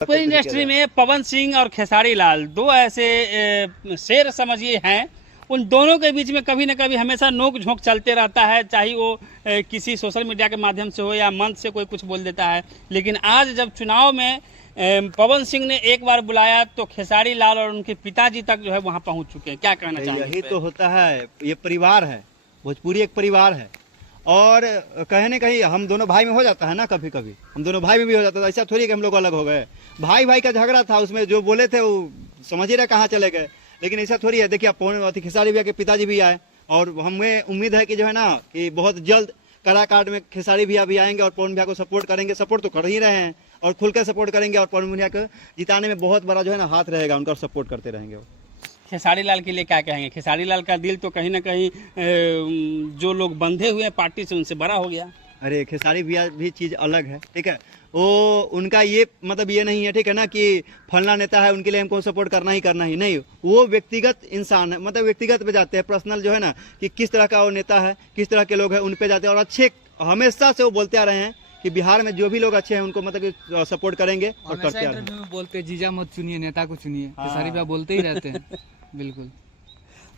पूरी इंडस्ट्री में पवन सिंह और खेसारी लाल दो ऐसे शेर समझिए हैं। उन दोनों के बीच में कभी न कभी हमेशा नोक झोंक चलते रहता है, चाहे वो किसी सोशल मीडिया के माध्यम से हो या मंच से कोई कुछ बोल देता है। लेकिन आज जब चुनाव में पवन सिंह ने एक बार बुलाया तो खेसारी लाल और उनके पिताजी तक जो है वहां पहुंच चुके हैं। क्या कहना चाहेंगे? यही तो होता है, ये परिवार है, भोजपुरी एक परिवार है। और कहीं न कहीं हम दोनों भाई में हो जाता है ना, कभी कभी हम दोनों भाई में भी हो जाता था। ऐसा थोड़ी कि हम लोग अलग हो गए। भाई भाई का झगड़ा था, उसमें जो बोले थे वो समझ ही रहे कहाँ चले गए। लेकिन ऐसा थोड़ी है। देखिए आप खेसारी भैया के पिताजी भी आए और हमें उम्मीद है कि जो है ना कि बहुत जल्द कलाकाट में खेसारी भैया भी आएंगे और पवन भैया को सपोर्ट करेंगे। सपोर्ट तो कर ही रहे हैं और खुलकर सपोर्ट करेंगे और पवन भैया को जिताने में बहुत बड़ा जो है ना हाथ रहेगा उनका, सपोर्ट करते रहेंगे वो। खेसारी लाल के लिए क्या कहेंगे? खेसारी लाल का दिल तो कहीं ना कहीं जो लोग बंधे हुए हैं पार्टी से उनसे बड़ा हो गया। अरे खेसारी भैया भी चीज़ अलग है, ठीक है। वो उनका ये मतलब ये नहीं है, ठीक है ना, कि फलना नेता है उनके लिए हमको सपोर्ट करना ही नहीं। वो व्यक्तिगत इंसान है, मतलब व्यक्तिगत पे जाते हैं, पर्सनल जो है ना कि किस तरह का वो नेता है, किस तरह के लोग हैं उन पे जाते हैं। और अच्छे हमेशा से वो बोलते आ रहे हैं कि बिहार में जो भी लोग अच्छे हैं उनको मतलब सपोर्ट करेंगे और करते आ रहे हैं। बोलते जीजा मत चुनिए, नेता को चुनिए। खेसारी भैया बोलते ही रहते हैं। बिल्कुल।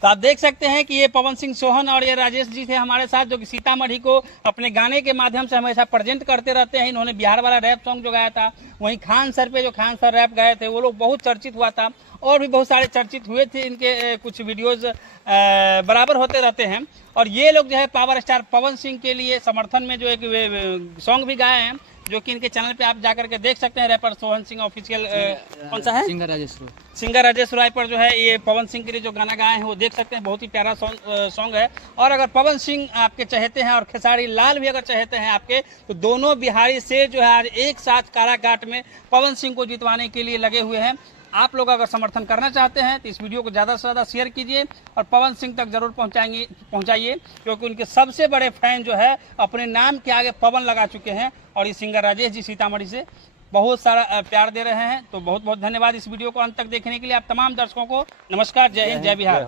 तो आप देख सकते हैं कि ये पवन सिंह सोहन और ये राजेश जी थे हमारे साथ, जो कि सीतामढ़ी को अपने गाने के माध्यम से हमेशा प्रेजेंट करते रहते हैं। इन्होंने बिहार वाला रैप सॉन्ग जो गाया था, वहीं खान सर पे जो खान सर रैप गाए थे वो लोग बहुत चर्चित हुआ था। और भी बहुत सारे चर्चित हुए थे, इनके कुछ वीडियोज बराबर होते रहते हैं। और ये लोग जो है पावर स्टार पवन सिंह के लिए समर्थन में जो एक सॉन्ग भी गाए हैं, जो कि इनके चैनल पे आप जाकर के देख सकते हैं। रैपर सोहन सिंह ऑफिशियल कौन सा है, सिंगर राजेश राय पर जो है ये पवन सिंह के लिए जो गाना गाए हैं वो देख सकते हैं। बहुत ही प्यारा सॉन्ग है। और अगर पवन सिंह आपके चाहते हैं और खेसारी लाल भी अगर चाहते हैं आपके, तो दोनों बिहारी से जो है आज एक साथ काराकाट में पवन सिंह को जितवाने के लिए लगे हुए हैं। आप लोग अगर समर्थन करना चाहते हैं तो इस वीडियो को ज़्यादा से ज़्यादा शेयर कीजिए और पवन सिंह तक जरूर पहुंचाइए, क्योंकि उनके सबसे बड़े फैन जो है अपने नाम के आगे पवन लगा चुके हैं। और ये सिंगर राजेश जी सीतामढ़ी से बहुत सारा प्यार दे रहे हैं। तो बहुत बहुत धन्यवाद इस वीडियो को अंत तक देखने के लिए। आप तमाम दर्शकों को नमस्कार, जय हिंद, जय बिहार।